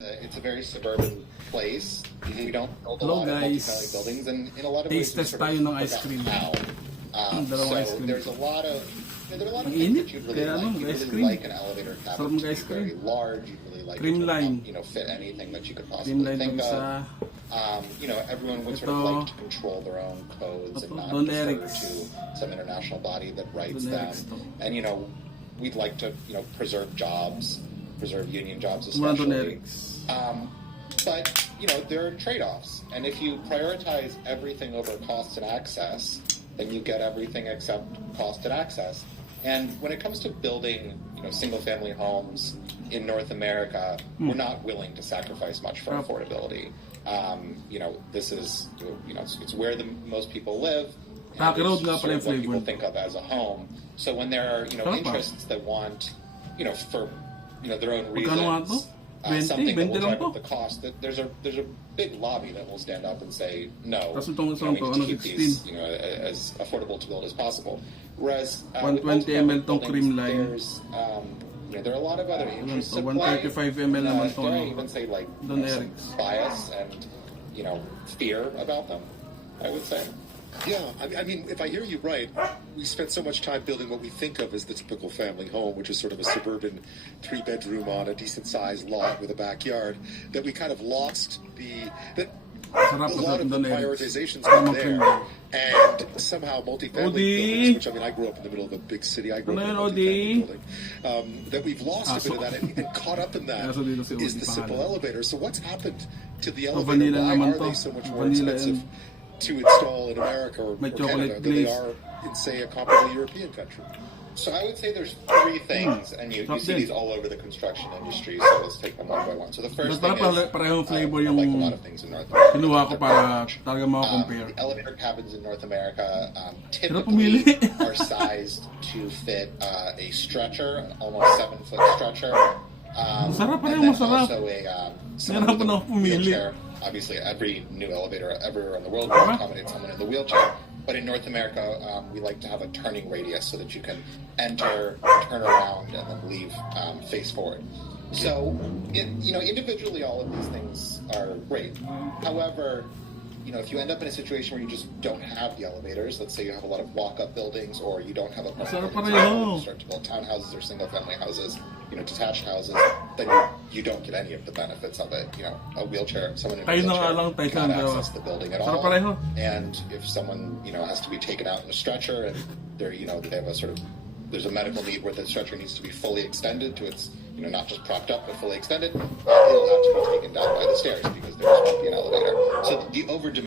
It's a very suburban place. We don't build a Hello, lot of guys. multifamily buildings, and in a lot of ways, Taste we test sort of tayo ng ice forgot cream. how. Dalawang ice So cream. there's a lot of there are a lot of Ang things init, that you'd really kaya like. ano, You'd ice really cream. like an elevator Sarap cabin to be mag-ice cream. very large. You'd really like Cream it to line. fit anything that you could Cream possibly line think to of. sa Everyone would sort of Ito. like to control their own codes and not Don defer Eric's. to some international body that writes Don them. Eric's to. And we'd like to preserve jobs, preserve union jobs Mga Don especially. Eric's. But there are trade-offs, and if you prioritize everything over cost and access, then you get everything except cost and access. And when it comes to building, single-family homes in North America, we're not willing to sacrifice much for affordability. This is, it's where the most people live. And Rocky Road it's nga sort pala of yung what flavor. people think of as a home. So when there are, interests that want, for, their own Magkano nga to? reasons. 20? Something that 20 will lang drive to? up the cost. That there's a big lobby that will stand up and say no. Tapos itong we isang need to, to ano, keep 16. these as affordable to build as possible. Whereas 120 ml tong cream line. there's there are a lot of other interests to, at play. 135 ml naman to, Dare I ano, even say Don some Eric's. bias and fear about them, I would say. Yeah, I mean, if I hear you right, we spent so much time building what we think of as the typical family home, which is sort of a suburban 3-bedroom on a decent-sized lot with a backyard, that we kind of lost that Sarap a lot of the Don Eric's. prioritizations Tama were there, cream. and somehow multifamily Odi! buildings, which I grew up in the middle of a big city, I grew up in a Ano yun, multifamily Odi? building, that we've lost a bit of that, and caught up in that Aso dito si is Odi the simple pangalan. elevator. So what's happened to the Oh, elevator? vanilla Why naman are to. they so much more Vanilla expensive and- to install in America or May Canada chocolate than they glaze. are in, say, a comparable European country? So I would say there's three things, and you Top see ten. these all over the construction industry. So let's take them one by one. So the first thing Parang is parehong flavor like a yung lot of things in North America. kinuha ko para talaga makakompare. The elevator cabins in North America Hirap typically pumili. are sized to fit a stretcher, an almost 7-foot stretcher. Masarap, and parang then masarap. also someone Nahirapan with a ako pumili. wheelchair. Obviously, every new elevator everywhere in the world will accommodate someone in the wheelchair. But in North America, we like to have a turning radius so that you can enter, turn around, and then leave face forward. So, individually, all of these things are great. However, if you end up in a situation where you just don't have the elevators, let's say you have a lot of walk-up buildings, or you don't have a Masarap buildings, pareho. you start to build townhouses or single-family houses, detached houses, then you don't get any of the benefits of it. A wheelchair, someone in a Tayo na nga wheelchair lang, tayo cannot sa dalawa. access the building at Sarap all. pareho. And if someone has to be taken out in a stretcher, and they have a sort of there's a medical need where the stretcher needs to be fully extended to its not just propped up but fully extended, it'll have to be taken down by the stairs because there just won't be an elevator. So the over